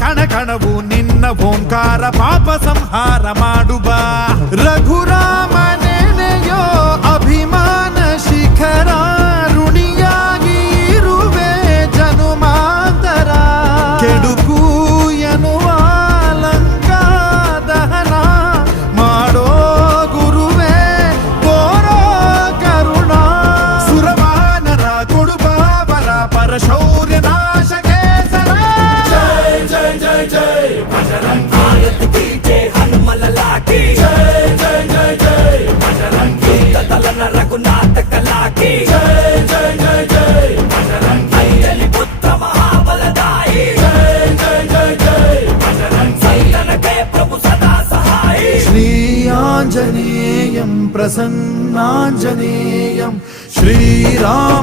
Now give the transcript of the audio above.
ಕಣ ಕಣವು ನಿನ್ನ ಓಂಕಾರ ಪಾಪ ಸಂಹಾರ ಮಾಡುವ ರಘುರಾಮ ನೆನೆಯೋ ಅಭಿಮಾನ ಶಿಖರ ಋಣಿಯಾಗಿ ಇರುವೆ ಜನುಮಾಂತರ ಕೆಡುಕು ಎನ್ನುವ ಲಂಕಾ ದಹನ ಮಾಡೋ ಗುರುವೇ ತೋರೋ ಕರುಣ ಸುರವಾನರ ಕೊಡುಬಾವರ ಪರಶೌರ್ಯ ನಾಶಕೆ ಸರ जय जय जय जय बजरंग भारत की जय हनुमल लाठी जय जय जय जय बजरंग दलन रघुनाथ कला की जय जय जय जय बजरंग अंजलि पुत्र महाबलदाई जय जय जय जय बजरंग संतन के प्रभु सदा सहाय श्री आंजनेयं प्रसन्नांजनेयं श्रीराम